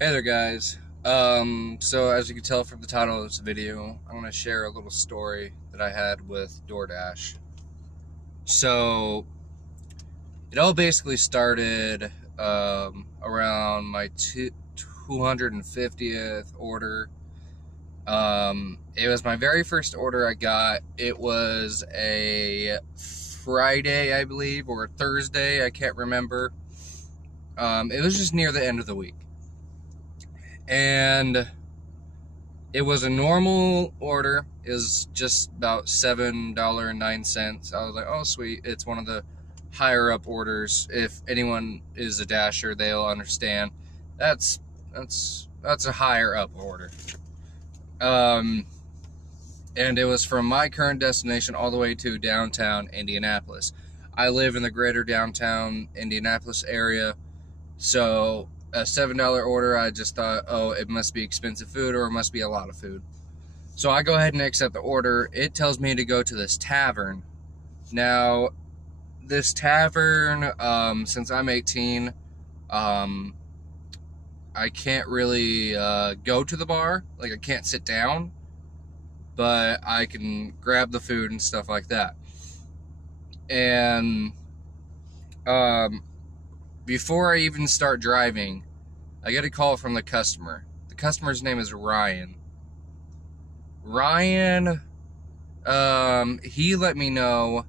Hey there, guys. So as you can tell from the title of this video, I'm going to share a little story that I had with Doordash. So it all basically started around my 250th order. It was my very first order I got. It was a Friday, I believe, or a Thursday. I can't remember. It was just near the end of the week. And it was a normal order. It was just about $7.09. I was like, oh, sweet. It's one of the higher up orders. If anyone is a Dasher, they'll understand. That's a higher up order. And it was from my current destination all the way to downtown Indianapolis. I live in the greater downtown Indianapolis area, so a $7 order, I just thought, oh, it must be expensive food or it must be a lot of food. So I go ahead and accept the order. It tells me to go to this tavern. Now, this tavern, since I'm 18, I can't really go to the bar. Like, I can't sit down, but I can grab the food and stuff like that. And before I even start driving, I get a call from the customer. The customer's name is Ryan. Ryan, he let me know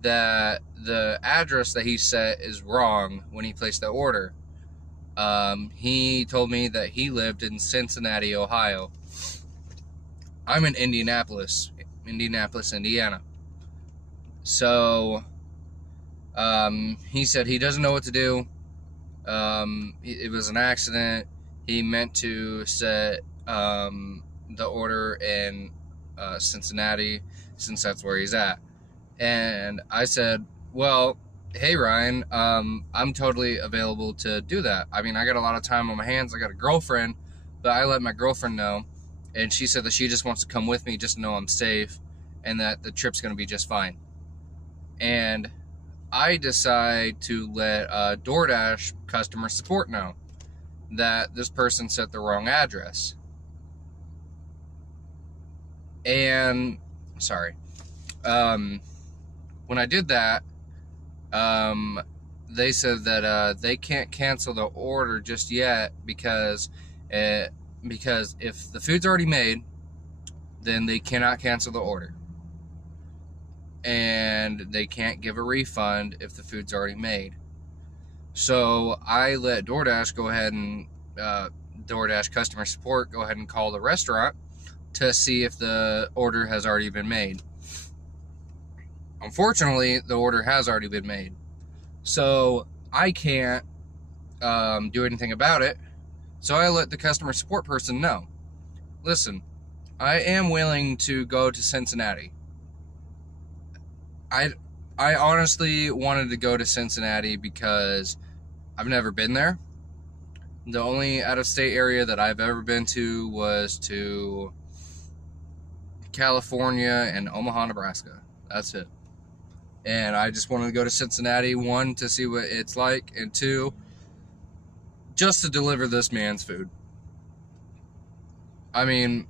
that the address that he set is wrong when he placed the order. He told me that he lived in Cincinnati, Ohio. I'm in Indianapolis, Indiana. So, he said he doesn't know what to do. It was an accident. He meant to set the order in Cincinnati, since that's where he's at. And I said, well, hey, Ryan, I'm totally available to do that. I mean, I got a lot of time on my hands. I got a girlfriend, but I let my girlfriend know, and she said that she just wants to come with me just to know I'm safe and that the trip's going to be just fine. And I decide to let Doordash customer support know that this person set the wrong address. And, sorry, when I did that, they said that they can't cancel the order just yet because if the food's already made, then they cannot cancel the order. And they can't give a refund if the food's already made. So I let Doordash go ahead and Doordash customer support go ahead and call the restaurant to see if the order has already been made. Unfortunately, the order has already been made, so I can't do anything about it. So I let the customer support person know, listen, I am willing to go to Cincinnati. I honestly wanted to go to Cincinnati because I've never been there. The only out-of-state area that I've ever been to was to California and Omaha, Nebraska. That's it. And I just wanted to go to Cincinnati, one, to see what it's like, and two, just to deliver this man's food. I mean,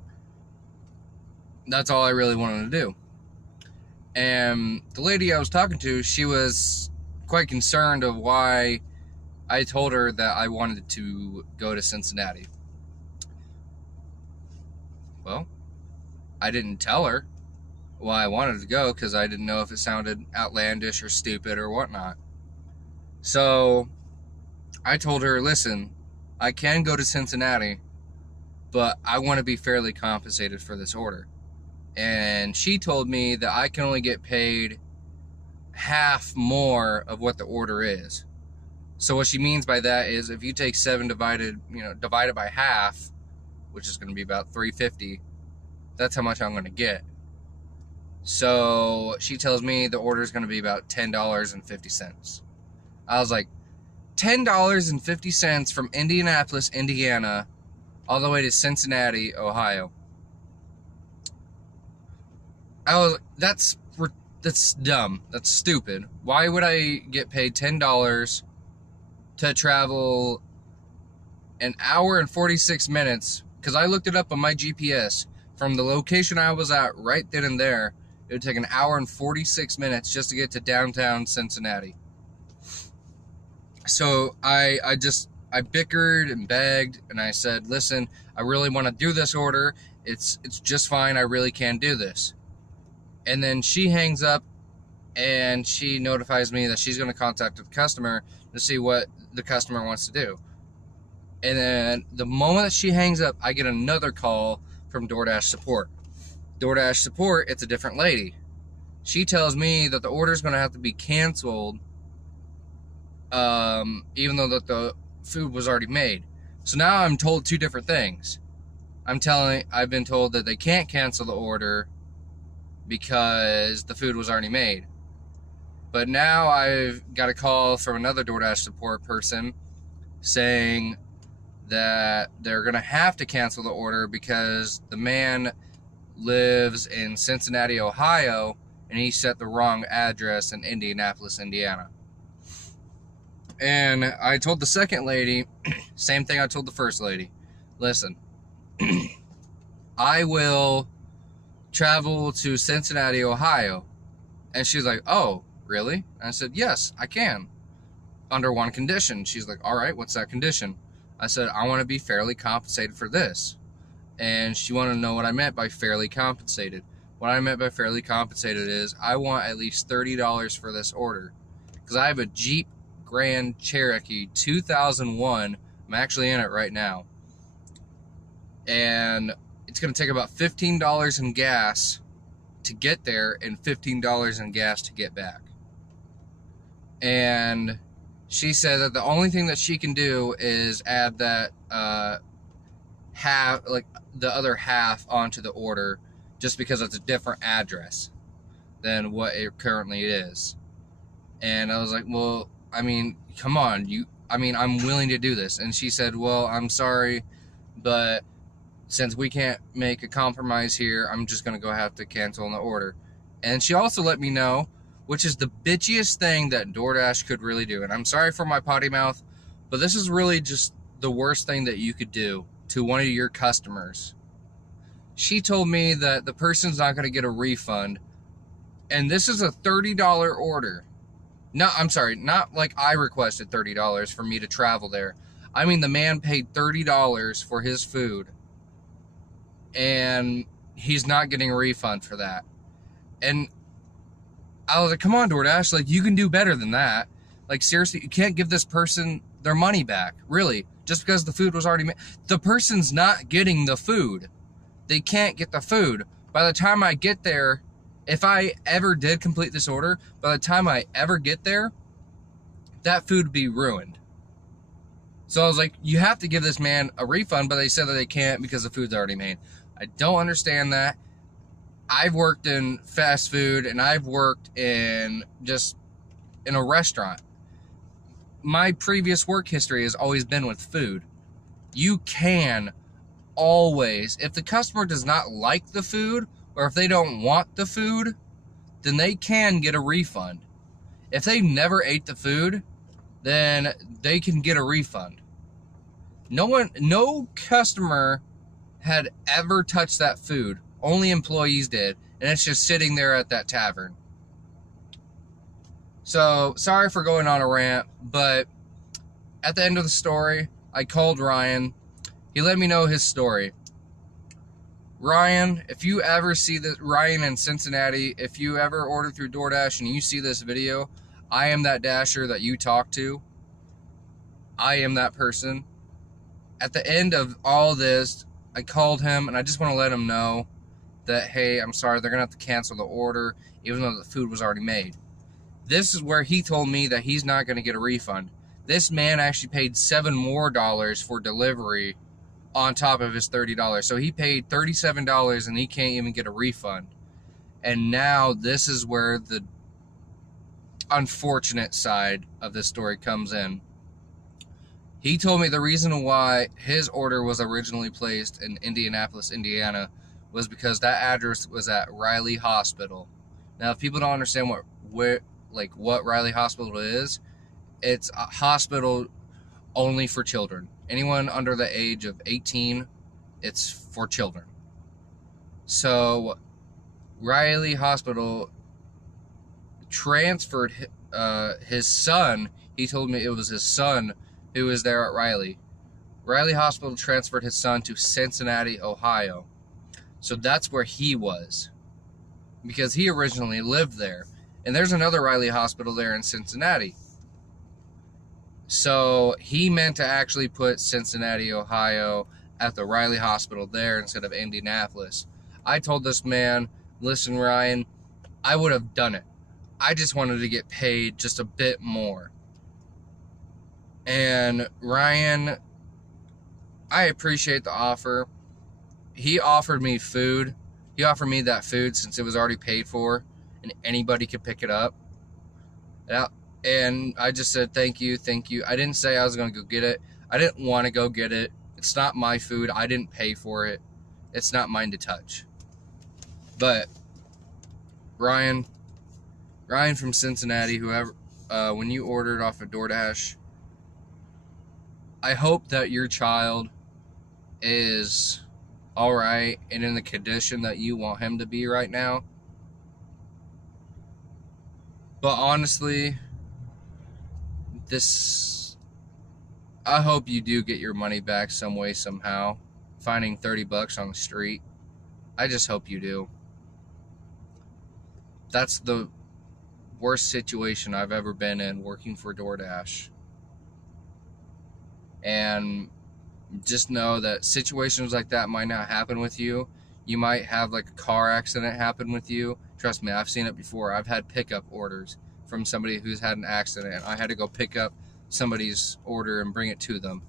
that's all I really wanted to do. And the lady I was talking to, she was quite concerned of why I told her that I wanted to go to Cincinnati. Well, I didn't tell her why I wanted to go because I didn't know if it sounded outlandish or stupid or whatnot. So I told her, listen, I can go to Cincinnati, but I want to be fairly compensated for this order. And she told me that I can only get paid half more of what the order is. So what she means by that is if you take 7 divided by half, which is going to be about $3.50, that's how much I'm going to get. So she tells me the order is going to be about $10.50. I was like, $10.50 from Indianapolis, Indiana, all the way to Cincinnati, Ohio. I was, that's dumb. That's stupid. Why would I get paid $10 to travel an hour and 46 minutes, because I looked it up on my GPS, from the location I was at right then and there, it would take an hour and 46 minutes just to get to downtown Cincinnati. So I bickered and begged, and I said, listen, I really want to do this order. It's just fine. I really can't do this. And then she hangs up, and she notifies me that she's going to contact the customer to see what the customer wants to do. And then the moment that she hangs up, I get another call from DoorDash support. DoorDash support, it's a different lady. She tells me that the order is going to have to be canceled, even though that the food was already made. So now I'm told two different things. I've been told that they can't cancel the order because the food was already made. But now I've got a call from another DoorDash support person saying that they're going to have to cancel the order because the man lives in Cincinnati, Ohio, and he set the wrong address in Indianapolis, Indiana. And I told the second lady, same thing I told the first lady. Listen, I will travel to Cincinnati, Ohio. And she's like, oh, really? And I said, yes, I can. Under one condition. She's like, all right, what's that condition? I said, I want to be fairly compensated for this. And she wanted to know what I meant by fairly compensated. What I meant by fairly compensated is I want at least $30 for this order. Because I have a Jeep Grand Cherokee 2001. I'm actually in it right now. And it's going to take about $15 in gas to get there and $15 in gas to get back. And she said that the only thing that she can do is add that half, like the other half, onto the order, just because it's a different address than what it currently is. And I was like, well, I mean, come on, I'm willing to do this. And she said, well, I'm sorry, but since we can't make a compromise here, I'm just going to have to cancel on the order. And she also let me know, which is the bitchiest thing that DoorDash could really do. And I'm sorry for my potty mouth, but this is really just the worst thing that you could do to one of your customers. She told me that the person's not going to get a refund. And this is a $30 order. No, I'm sorry, not like I requested $30 for me to travel there. I mean, the man paid $30 for his food. And he's not getting a refund for that. And I was like, come on, DoorDash, like, you can do better than that. Like, seriously, you can't give this person their money back, really, just because the food was already made. The person's not getting the food. They can't get the food. By the time I get there, if I ever did complete this order, by the time I ever get there, that food would be ruined. So I was like, you have to give this man a refund, but they said that they can't because the food's already made. I don't understand that. I've worked in fast food, and I've worked in just in a restaurant. My previous work history has always been with food. You can always, if the customer does not like the food, or if they don't want the food, then they can get a refund. If they never ate the food, then they can get a refund. No customer had ever touched that food. Only employees did, and it's just sitting there at that tavern. So, sorry for going on a rant, but at the end of the story, I called Ryan. He let me know his story. Ryan, if you ever see this, Ryan in Cincinnati, if you ever order through DoorDash and you see this video, I am that dasher that you talk to. I am that person. At the end of all this, I called him, and I just want to let him know that, hey, I'm sorry, they're going to have to cancel the order, even though the food was already made. This is where he told me that he's not going to get a refund. This man actually paid $7 more for delivery on top of his $30. So he paid $37, and he can't even get a refund. And now this is where the unfortunate side of this story comes in. He told me the reason why his order was originally placed in Indianapolis, Indiana, was because that address was at Riley Hospital. Now, if people don't understand what Riley Hospital is, it's a hospital only for children. Anyone under the age of 18, it's for children. So Riley Hospital transferred his son. He told me it was his son who was there at Riley. Riley Hospital transferred his son to Cincinnati, Ohio. So that's where he was, because he originally lived there. And there's another Riley Hospital there in Cincinnati. So he meant to actually put Cincinnati, Ohio at the Riley Hospital there instead of Indianapolis. I told this man, listen, Ryan, I would have done it. I just wanted to get paid just a bit more. And Ryan, I appreciate the offer. He offered me food. He offered me that food since it was already paid for and anybody could pick it up. And I just said, thank you, thank you. I didn't say I was going to go get it. I didn't want to go get it. It's not my food. I didn't pay for it. It's not mine to touch. But Ryan from Cincinnati, whoever, when you ordered off of Doordash, I hope that your child is all right and in the condition that you want him to be right now. But honestly, I hope you do get your money back some way, somehow. Finding 30 bucks on the street. I just hope you do. That's the worst situation I've ever been in, working for Doordash. And just know that situations like that might not happen with you. You might have like a car accident happen with you. Trust me, I've seen it before. I've had pickup orders from somebody who's had an accident. I had to go pick up somebody's order and bring it to them.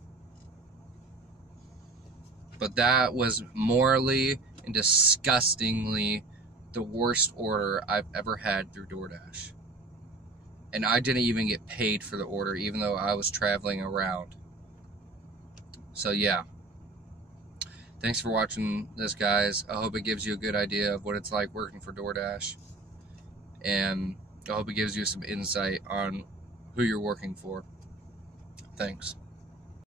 But that was morally and disgustingly the worst order I've ever had through Doordash. And I didn't even get paid for the order, even though I was traveling around. So yeah. Thanks for watching this, guys. I hope it gives you a good idea of what it's like working for Doordash. And I hope it gives you some insight on who you're working for. Thanks.